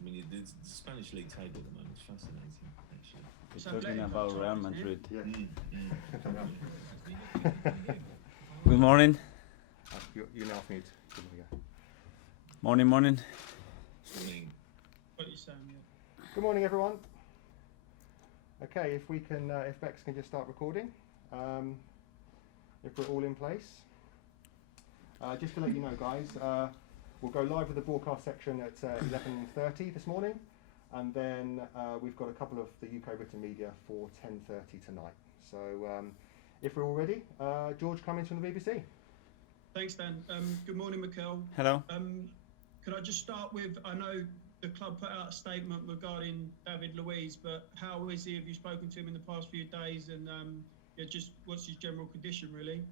I mean, the Spanish league table at the moment is fascinating, actually. We're talking about Real Madrid. Yeah. Good morning. You're now off mute. Morning. Morning. Good morning, everyone. Okay, if Bex can just start recording, if we're all in place. Just to let you know, guys, we'll go live with the broadcast section at 11:30 this morning, and then we've got a couple of the UK written media for 10:30 tonight. So if we're all ready, George Cummings from the BBC. Thanks, Dan. Good morning, Mikel. Hello. Could I just start with, I know the club put out a statement regarding David Luiz, but how is he? Have you spoken to him in the past few days? And just what's his general condition, really?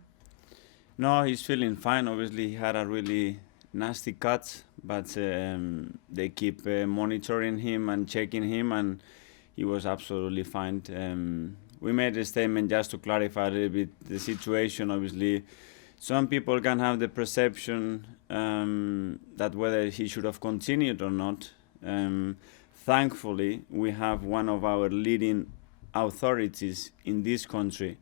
No, he's feeling fine. Obviously, he had a really nasty cut, but they keep monitoring him and checking him, and he was absolutely fine. We made a statement just to clarify a little bit the situation. Obviously, some people can have the perception that whether he should have continued or not. Thankfully, we have one of our leading authorities in this country,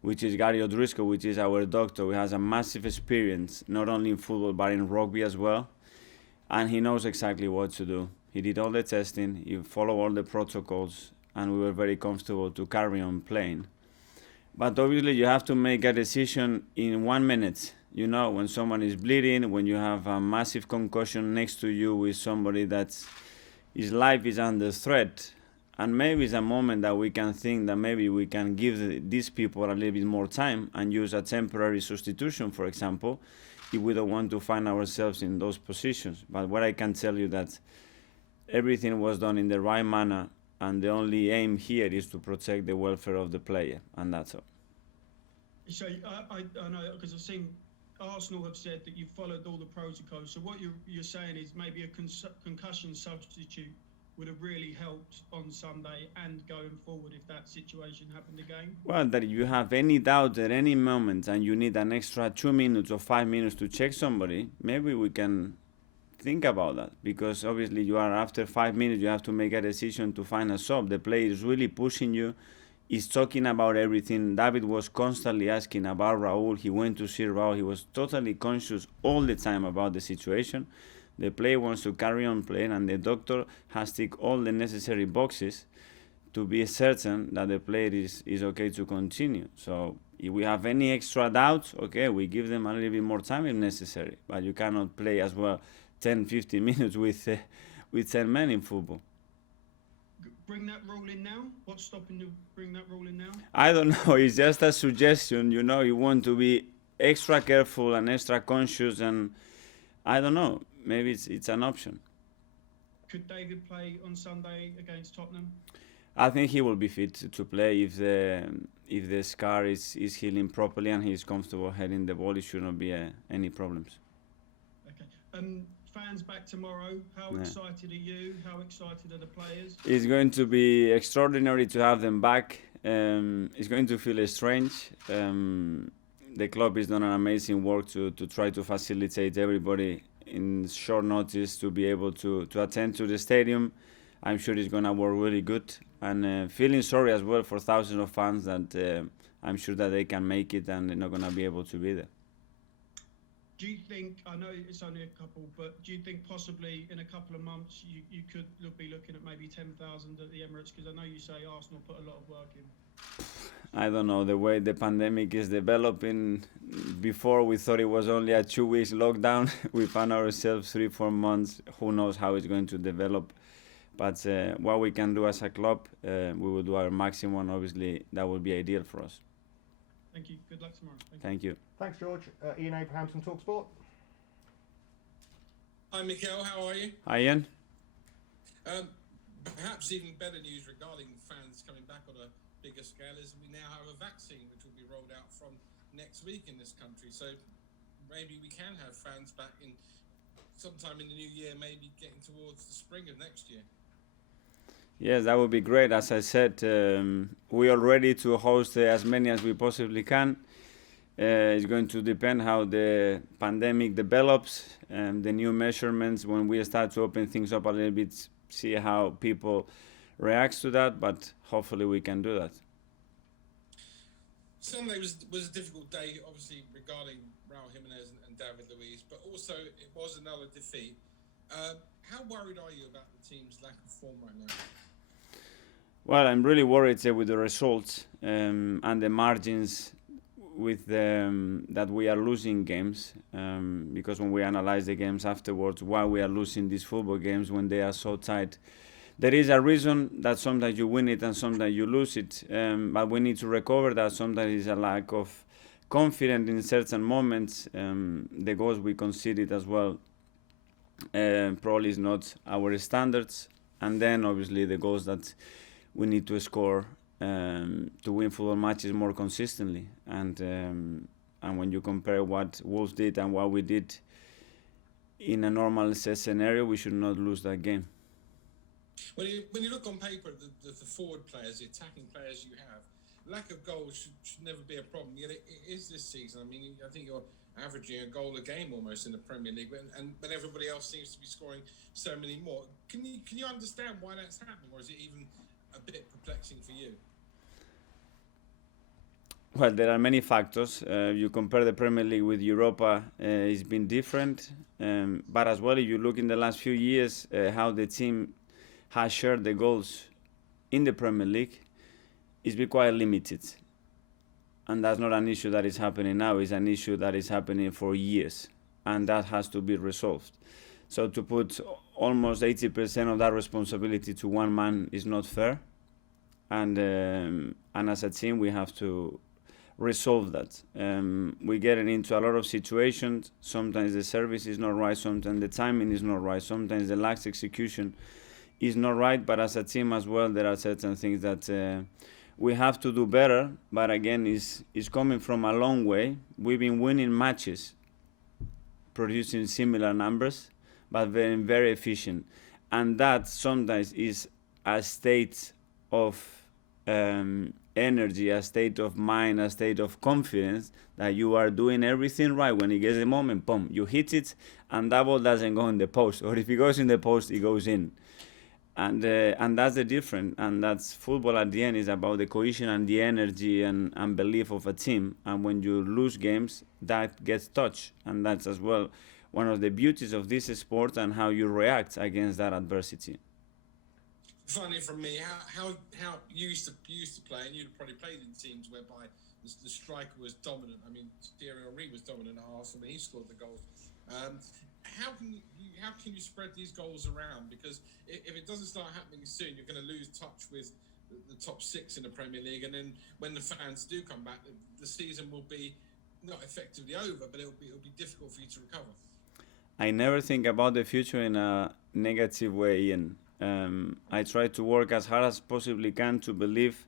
which is Gary O'Driscoll, which is our doctor, who has a massive experience, not only in football, but in rugby as well. And he knows exactly what to do. He did all the testing, he followed all the protocols, and we were very comfortable to carry on playing. But obviously you have to make a decision in 1 minute. You know, when someone is bleeding, when you have a massive concussion next to you with somebody that his life is under threat, and maybe it's a moment that we can think that maybe we can give these people a little bit more time and use a temporary substitution, for example, if we don't want to find ourselves in those positions. But what I can tell you that everything was done in the right manner, and the only aim here is to protect the welfare of the player, and that's all. So I know, because I've seen Arsenal have said that you've followed all the protocols. So what you're saying is maybe a concussion substitute would have really helped on Sunday and going forward if that situation happened again? Well, that if you have any doubt at any moment and you need an extra 2 minutes or 5 minutes to check somebody, maybe we can think about that, because obviously you are, after 5 minutes you have to make a decision to find a sub. The player is really pushing you, he's talking about everything. David was constantly asking about Raul. He went to see Raul. He was totally conscious all the time about the situation. The player wants to carry on playing, and the doctor has ticked all the necessary boxes to be certain that the player is okay to continue. So if we have any extra doubts, okay, we give them a little bit more time if necessary. But you cannot play as well 10, 15 minutes with 10 men in football. Bring that rule in now? What's stopping you bring that rule in now? I don't know. It's just a suggestion. You know, you want to be extra careful and extra conscious, and I don't know. Maybe it's an option. Could David play on Sunday against Tottenham? I think he will be fit to play if the scar is healing properly and he's comfortable heading the ball. It should not be any problems. Okay. Fans back tomorrow. How excited are you? How excited are the players? It's going to be extraordinary to have them back. It's going to feel strange. The club has done an amazing work to try to facilitate everybody in short notice to be able to attend to the stadium. I'm sure it's going to work really good, and feeling sorry as well for thousands of fans that I'm sure that they can make it and they're not going to be able to be there. Do you think, I know it's only a couple, but do you think possibly in a couple of months you could be looking at maybe 10,000 at the Emirates? Because I know you say Arsenal put a lot of work in. I don't know, the way the pandemic is developing. Before we thought it was only a 2 weeks lockdown. We found ourselves 3-4 months. Who knows how it's going to develop. But what we can do as a club, we will do our maximum. Obviously, that would be ideal for us. Thank you. Good luck tomorrow. Thank you. Thanks, George. Ian Abrahams from TalkSport. Hi, Mikel. How are you? Hi, Ian. Perhaps even better news regarding fans coming back on a bigger scale is we now have a vaccine which will be rolled out from next week in this country. So maybe we can have fans back in sometime in the new year, maybe getting towards the spring of next year. Yes, that would be great. As I said, we are ready to host as many as we possibly can. It's going to depend how the pandemic develops and the new measurements when we start to open things up a little bit, see how people react to that, but hopefully we can do that. Sunday was a difficult day, obviously, regarding Raul Jimenez and David Luiz, but also it was another defeat. How worried are you about the team's lack of form right now? Well, I'm really worried with the results and the margins with that we are losing games, because when we analyze the games afterwards, why we are losing these football games when they are so tight, there is a reason that sometimes you win it and sometimes you lose it, but we need to recover that. Sometimes it's a lack of confidence in certain moments. The goals we conceded as well probably is not our standards, and then obviously the goals that we need to score to win football matches more consistently. And when you compare what Wolves did and what we did in a normal scenario, we should not lose that game. When you look on paper at the forward players, the attacking players you have, lack of goals should never be a problem. Yet it is this season. I mean, I think you're averaging a goal a game almost in the Premier League, but everybody else seems to be scoring so many more. Can you understand why that's happening, or is it even a bit perplexing for you? Well, there are many factors. You compare the Premier League with Europa, it's been different. But as well, if you look in the last few years, how the team has shared the goals in the Premier League, it's been quite limited. And that's not an issue that is happening now, it's an issue that is happening for years. And that has to be resolved. So to put almost 80% of that responsibility to one man is not fair. And as a team, we have to resolve that. We're getting into a lot of situations. Sometimes the service is not right, sometimes the timing is not right, sometimes the lax execution is not right. But as a team as well, there are certain things that we have to do better. But again, it's coming from a long way. We've been winning matches, producing similar numbers, but very, very efficient. And that sometimes is a state of energy, a state of mind, a state of confidence that you are doing everything right. When it gets the moment, boom, you hit it, and that ball doesn't go in the post. Or if it goes in the post, it goes in. And that's the difference. And that's football at the end is about the cohesion and the energy and belief of a team. And when you lose games, that gets touched. And that's as well one of the beauties of this sport and how you react against that adversity. Finally, from me, how you used to play, and you'd probably played in teams whereby the striker was dominant. I mean, Thierry Henry was dominant at Arsenal, and he scored the goals. How can you spread these goals around? Because if it doesn't start happening soon, you're going to lose touch with the top six in the Premier League, and then when the fans do come back, the season will be not effectively over, but it'll be difficult for you to recover. I never think about the future in a negative way, Ian. I try to work as hard as possibly can to believe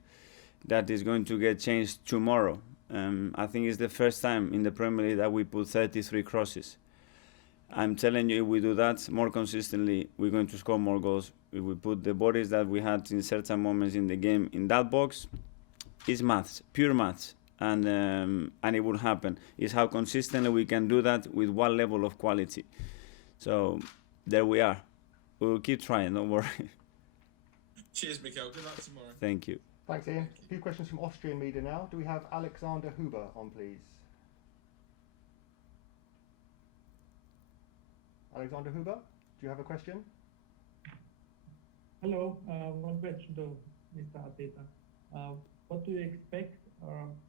that it's going to get changed tomorrow. I think it's the first time in the Premier League that we put 33 crosses. I'm telling you, if we do that more consistently, we're going to score more goals. If we put the bodies that we had in certain moments in the game in that box, it's maths, pure maths, and it will happen. It's how consistently we can do that with what level of quality. So there we are. We'll keep trying, don't worry. Cheers, Mikel. Good luck tomorrow. Thank you. Thanks, Ian. A few questions from Austrian media now. Do we have Alexander Huber on, please? Alexander Huber, do you have a question? Hello, one question to Mr. Arteta. What do you expect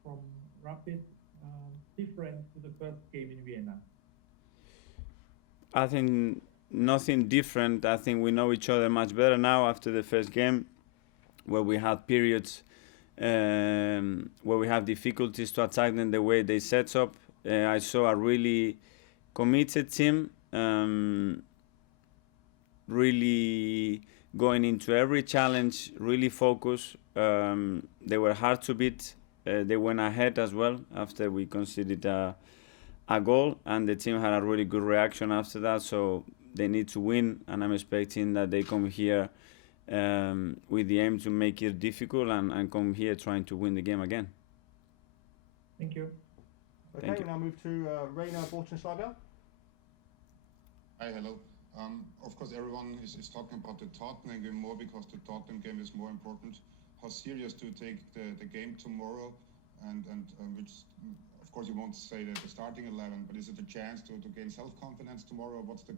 from Rapid different to the first game in Vienna? I think nothing different. I think we know each other much better now after the first game, where we had periods where we have difficulties to attack them the way they set up. I saw a really committed team, really going into every challenge, really focused. They were hard to beat. They went ahead as well after we conceded a goal, and the team had a really good reaction after that. So they need to win, and I'm expecting that they come here with the aim to make it difficult and come here trying to win the game again. Thank you. Okay, Thank we you. now move to Rainer Bortenschlager. Hi, hello. Of course, everyone is talking about the Tottenham game more because the Tottenham game is more important. How serious do you take the game tomorrow? And which, of course, you won't say that the starting 11, but is it a chance to gain self-confidence tomorrow? What's the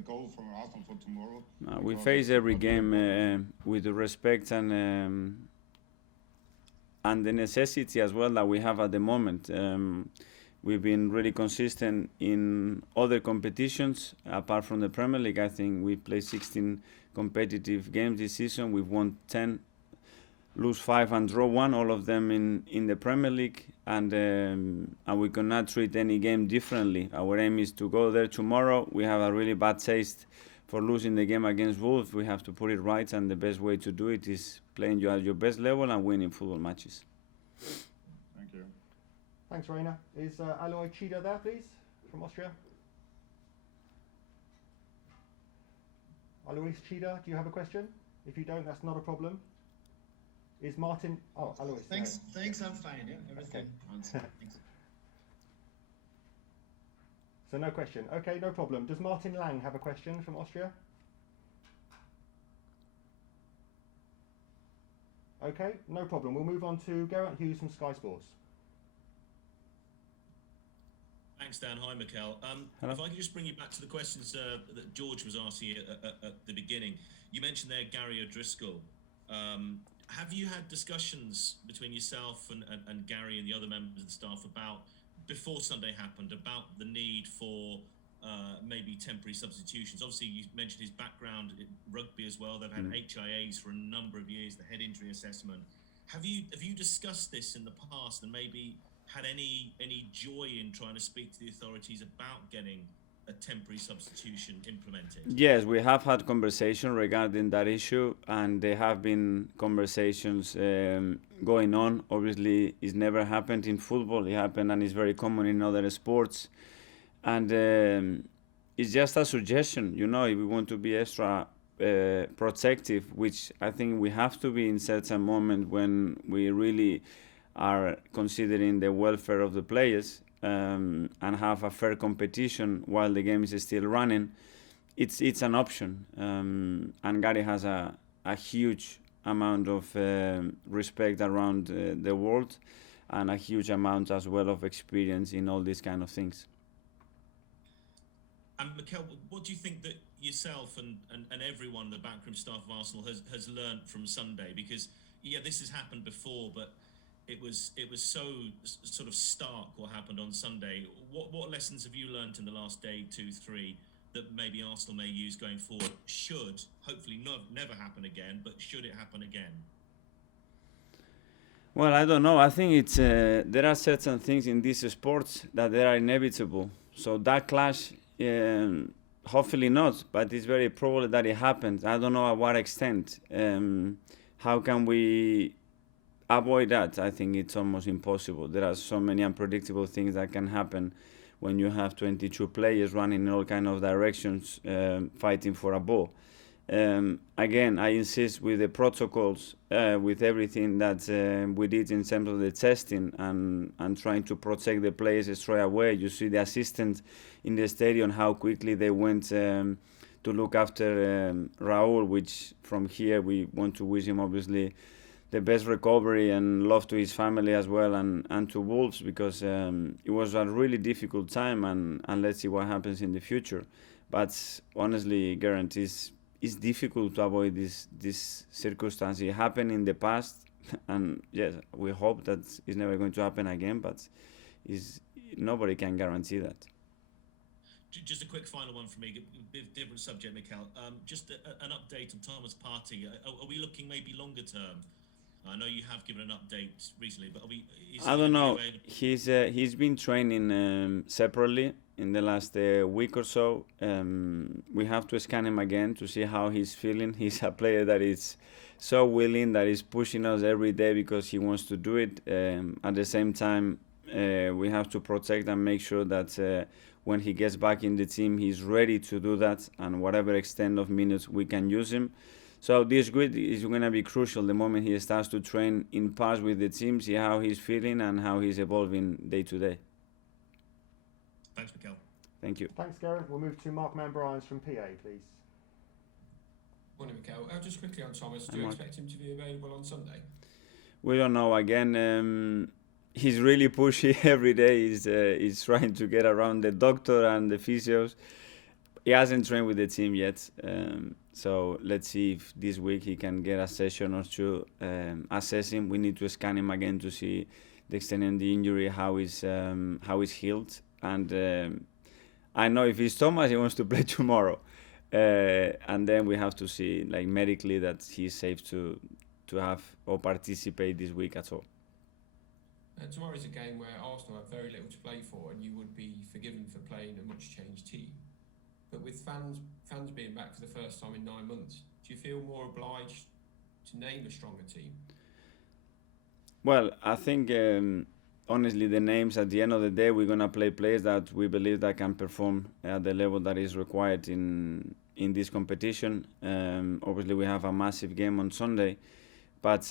goal from Arsenal for tomorrow? We Because face it's every not very game important. with the respect and the necessity as well that we have at the moment. We've been really consistent in other competitions apart from the Premier League. I think we've played 16 competitive games this season. We've won 10, lose 5 and draw 1, all of them in the Premier League, and we cannot treat any game differently. Our aim is to go there tomorrow. We have a really bad taste for losing the game against Wolves. We have to put it right, and the best way to do it is playing you at your best level and winning football matches. Thank you. Thanks, Rainer. Is Alois Chida there, please, from Austria? Alois Chida, do you have a question? If you don't, that's not a problem. Is Martin... Oh, Alois. Thanks, no. thanks, I'm fine, yeah, everything answered, thanks. So no question. Okay, no problem. Does Martin Lang have a question from Austria? Okay, no problem. We'll move on to Geraint Hughes from Sky Sports. Thanks, Dan. Hi, Mikel. Hello. If I could just bring you back to the questions that George was asking you at the beginning. You mentioned there Gary O'Driscoll. Have you had discussions between yourself and Gary and the other members of the staff about, before Sunday happened, about the need for maybe temporary substitutions? Obviously, you mentioned his background in rugby as well. They've had HIAs for a number of years, the head injury assessment. Have you discussed this in the past and maybe had any joy in trying to speak to the authorities about getting a temporary substitution implemented? Yes, we have had conversation regarding that issue, and there have been conversations going on. Obviously, it's never happened in football. It happened, and it's very common in other sports. And it's just a suggestion, you know, if we want to be extra protective, which I think we have to be in certain moment when we really are considering the welfare of the players, and have a fair competition while the game is still running. It's an option, and Gary has a huge amount of respect around the world, and a huge amount as well of experience in all these kind of things. And Mikel, what do you think that yourself and everyone, the backroom staff of Arsenal, has learnt from Sunday? Because yeah, this has happened before, but it was so sort of stark what happened on Sunday. What lessons have you learnt in the last day, 2, 3, that maybe Arsenal may use going forward? Should hopefully never happen again, but should it happen again? Well, I don't know. I think it's there are certain things in these sports that they are inevitable. So that clash, hopefully not, but it's very probable that it happens. I don't know at what extent. How can we avoid that? I think it's almost impossible. There are so many unpredictable things that can happen when you have 22 players running in all kind of directions, fighting for a ball. Again, I insist with the protocols, with everything that we did in terms of the testing and trying to protect the players straight away. You see the assistants in the stadium, how quickly they went to look after Raul, which from here we want to wish him obviously the best recovery and love to his family as well, and to Wolves, because it was a really difficult time, and let's see what happens in the future. But honestly, Geraint, it's difficult to avoid this circumstance. It happened in the past, and yes, we hope that it's never going to happen again, but nobody can guarantee that. Just a quick final one for me, different subject, Mikel. Just an update on Thomas Partey. Are we looking maybe longer term? I know you have given an update recently, but I don't know. He's been training separately in the last week or so. We have to scan him again to see how he's feeling. He's a player that is so willing, that is pushing us every day because he wants to do it. At the same time, we have to protect and make sure that when he gets back in the team, he's ready to do that, and whatever extent of minutes we can use him. So this week is going to be crucial the moment he starts to train in parts with the team, see how he's feeling and how he's evolving day to day. Thanks, Mikel. Thank you. Thanks, Gareth. We'll move to Mark Manbryans from PA, please. Morning, Mikel. Just quickly on Thomas, do Hi, you Mark. expect him to be available on Sunday? We don't know. Again, he's really pushy every day. He's trying to get around the doctor and the physios. He hasn't trained with the team yet. So let's see if this week he can get a session or two, assess him. We need to scan him again to see the extent of the injury, how he's healed. And I know if he's Thomas, he wants to play tomorrow. And then we have to see, like, medically that he's safe to have or participate this week at all. Tomorrow's a game where Arsenal have very little to play for, and you would be forgiven for playing a much changed team. But with fans being back for the first time in 9 months, do you feel more obliged to name a stronger team? Well, I think honestly, the names at the end of the day, we're gonna play players that we believe that can perform at the level that is required in this competition. Obviously, we have a massive game on Sunday, but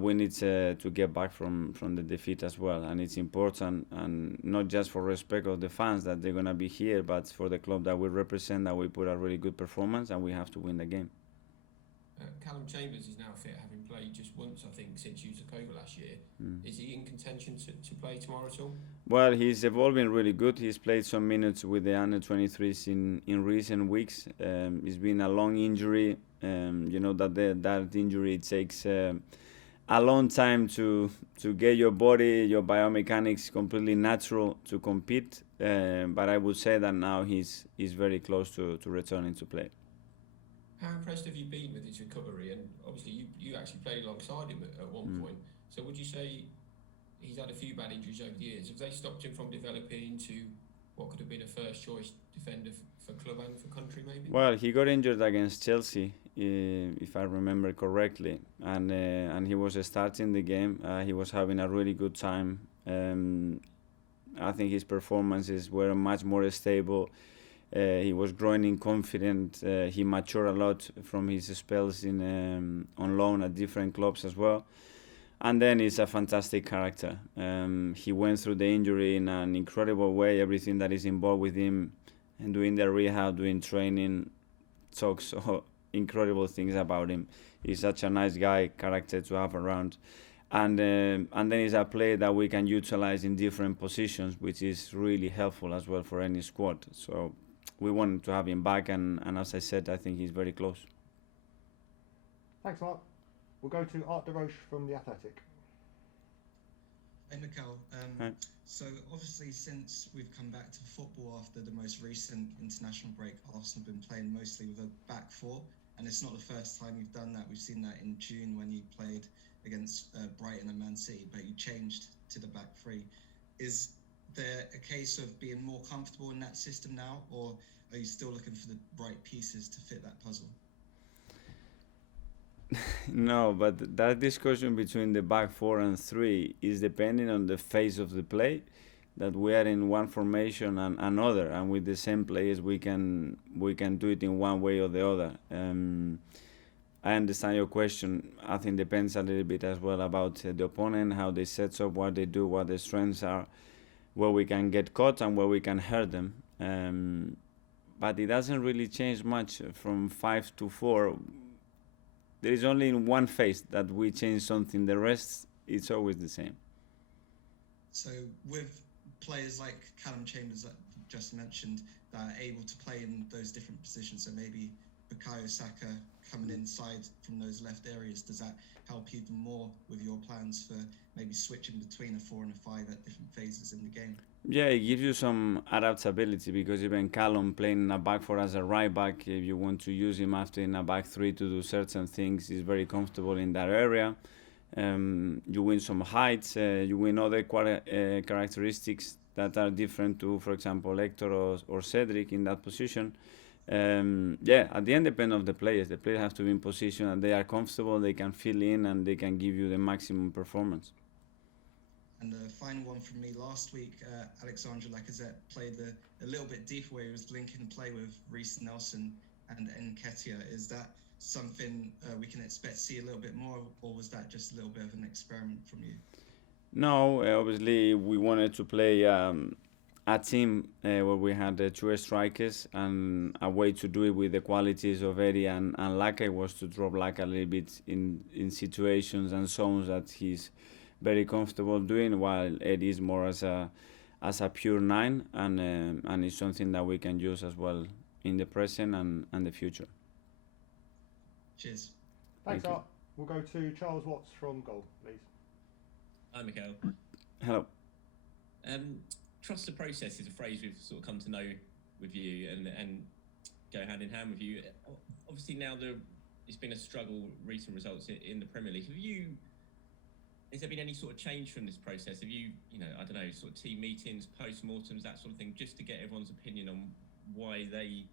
we need to get back from the defeat as well, and it's important, and not just for respect of the fans that they're gonna be here, but for the club that we represent, that we put a really good performance, and we have to win the game. Callum Chambers is now fit, having played just once, I think, since you took over last year. Is he in contention to play tomorrow at all? Well, he's evolving really good. He's played some minutes with the under-23s in recent weeks. It's been a long injury. You know that injury takes a long time to get your body, your biomechanics completely natural to compete. But I would say that now he's very close to returning to play. How impressed have you been with his recovery? And obviously, you actually played alongside him at one point. So would you say he's had a few bad injuries over the years? Have they stopped him from developing into what could have been a first-choice defender for club and for country, maybe? Well, he got injured against Chelsea, if I remember correctly, and he was starting the game. He was having a really good time. I think his performances were much more stable. He was growing in confidence. He matured a lot from his spells on loan at different clubs as well. And then he's a fantastic character. He went through the injury in an incredible way. Everything that is involved with him, and doing the rehab, doing training, talks so incredible things about him. He's such a nice guy, character to have around. And then he's a player that we can utilize in different positions, which is really helpful as well for any squad. So we want to have him back, and as I said, I think he's very close. Thanks, Mark. We'll go to Art de Roche from The Athletic. Hey, Mikel. Hi. So obviously, since we've come back to football after the most recent international break, Arsenal have been playing mostly with a back four, and it's not the first time you've done that. We've seen that in June when you played against Brighton and Man City, but you changed to the back three. Is there a case of being more comfortable in that system now, or are you still looking for the right pieces to fit that puzzle? No, but that discussion between the back four and three is depending on the phase of the play. That we are in one formation and another, and with the same players we can do it in one way or the other. I understand your question. I think depends a little bit as well about the opponent, how they set up, what they do, what their strengths are, where we can get caught and where we can hurt them. But it doesn't really change much from 5 to 4. There is only in one phase that we change something. The rest, it's always the same. So with players like Callum Chambers that you just mentioned that are able to play in those different positions, so maybe Bukayo Saka coming inside from those left areas, does that help even more with your plans for maybe switching between a 4 and a 5 at different phases in the game? Yeah, it gives you some adaptability, because even Callum playing in a back four as a right back, if you want to use him after in a back three to do certain things, he's very comfortable in that area. You win some heights, you win other characteristics that are different to, for example, Hector or Cedric in that position. Yeah, at the end, depend on the players. The players have to be in position and they are comfortable, they can fill in, and they can give you the maximum performance. And the final one from me, last week, Alexandre Lacazette played a little bit deeper where he was linking play with Reece Nelson and Nketiah. Is that something we can expect to see a little bit more, or was that just a little bit of an experiment from you? No, obviously we wanted to play a team where we had two strikers, and a way to do it with the qualities of Eddie and Laka was to drop Laka a little bit in situations and zones that he's very comfortable doing, while Eddie is more as a pure 9, and it's something that we can use as well in the present and the future. Cheers. Thanks, Thank you. Art. We'll go to Charles Watts from goal, please. Hi, Mikel. Hello. Trust the process is a phrase we've sort of come to know with you and go hand in hand with you. Obviously, now it's been a struggle, recent results in the Premier League. Has there been any sort of change from this process? Have you, I don't know, sort of team meetings, post-mortems, that sort of thing, just to get everyone's opinion on why they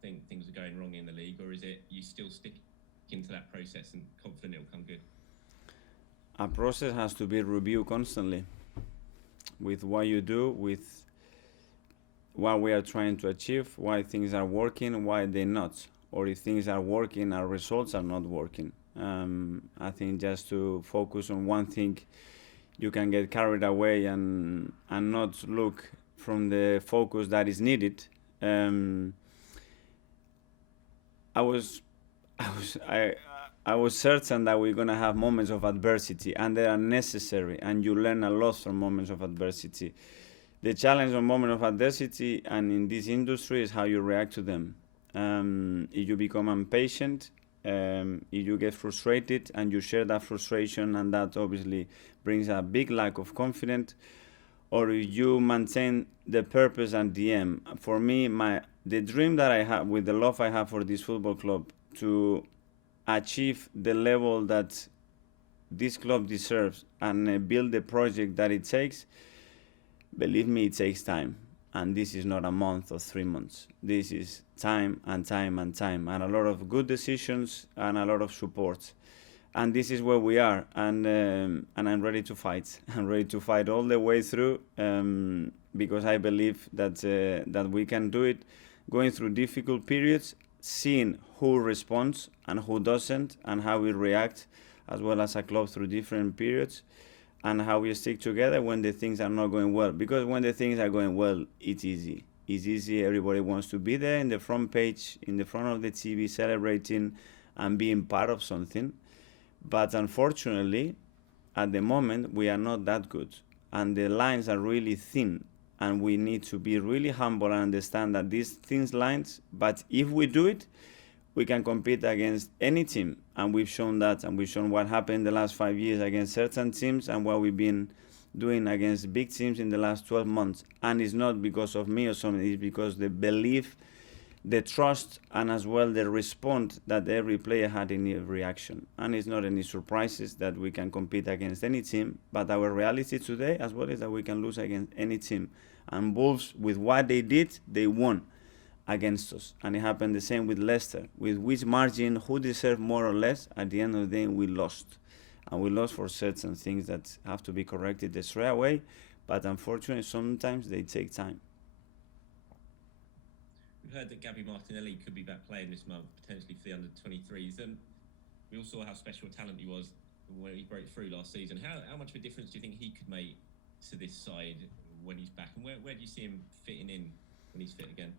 think things are going wrong in the league, or is it you still sticking to that process and confident it'll come good? A process has to be reviewed constantly with what you do, with what we are trying to achieve, why things are working, why they're not, or if things are working, our results are not working. I think just to focus on one thing, you can get carried away and not look from the focus that is needed. I was certain that we're gonna have moments of adversity, and they are necessary, and you learn a lot from moments of adversity. The challenge of moment of adversity, and in this industry, is how you react to them. If you become impatient, if you get frustrated and you share that frustration, and that obviously brings a big lack of confidence, or if you maintain the purpose and the aim. For me, the dream that I have, with the love I have for this football club, to achieve the level that this club deserves and build the project that it takes, believe me, it takes time. And this is not a month or 3 months. This is time and time and time, and a lot of good decisions and a lot of support. And this is where we are, and I'm ready to fight. I'm ready to fight all the way through, because I believe that we can do it, going through difficult periods, seeing who responds and who doesn't, and how we react as well as a club through different periods, and how we stick together when the things are not going well. Because when the things are going well, it's easy. It's easy. Everybody wants to be there in the front page, in the front of the TV, celebrating and being part of something. But unfortunately, at the moment, we are not that good, and the lines are really thin, and we need to be really humble and understand that these thin lines, but if we do it, we can compete against any team, and we've shown that, and we've shown what happened in the last 5 years against certain teams, and what we've been doing against big teams in the last 12 months. And it's not because of me or something, it's because the belief, the trust, and as well the response that every player had in every action. And it's not any surprises that we can compete against any team, but our reality today as well is that we can lose against any team. And Wolves, with what they did, they won against us. And it happened the same with Leicester. With which margin, who deserved more or less, at the end of the day, we lost. And we lost for certain things that have to be corrected straight away, but unfortunately, sometimes they take time. We've heard that Gabby Martinelli could be back playing this month, potentially for the under-23s. We all saw how special a talent he was when he broke through last season. How much of a difference do you think he could make to this side when he's back? And where do you see him fitting in when he's fit again?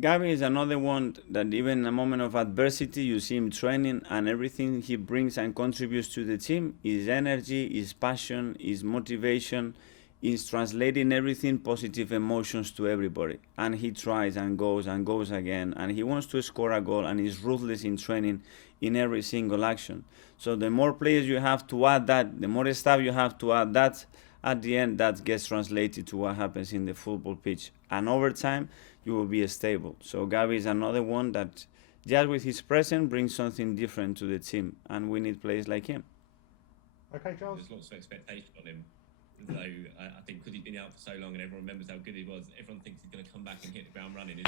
Gabby is another one that even in a moment of adversity, you see him training, and everything he brings and contributes to the team, his energy, his passion, his motivation, is translating everything, positive emotions to everybody. And he tries and goes again, and he wants to score a goal, and he's ruthless in training in every single action. So the more players you have to add that, the more staff you have to add that, at the end that gets translated to what happens in the football pitch. And over time, you will be stable. So Gabby is another one that, just with his presence, brings something different to the team, and we need players like him. Okay, Charles. There's lots of expectation on him, though. I think because he's been out for so long and everyone remembers how good he was, everyone thinks he's going to come back and hit the ground running.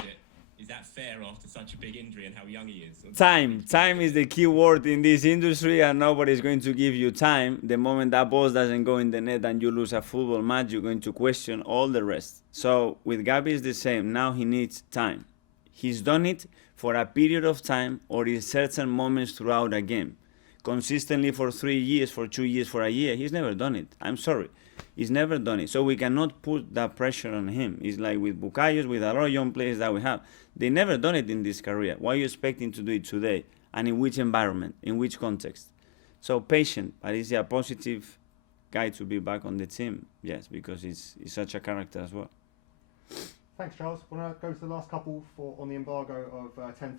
Is that fair after such a big injury and how young he is? Time is the key word in this industry, and nobody's going to give you time. The moment that ball doesn't go in the net and you lose a football match, you're going to question all the rest. So with Gabby is the same. Now he needs time. He's done it for a period of time or in certain moments throughout a game. consistently for 3 years, for 2 years, for a year. He's never done it. I'm sorry. He's never done it. So we cannot put that pressure on him. It's like with Bukayo, with a lot of young players that we have. They never done it in this career. Why are you expecting to do it today? And in which environment? In which context? So patient, but is he a positive guy to be back on the team? Yes, because he's such a character as well. Thanks, Charles. We're going to go to the last couple on the embargo of 10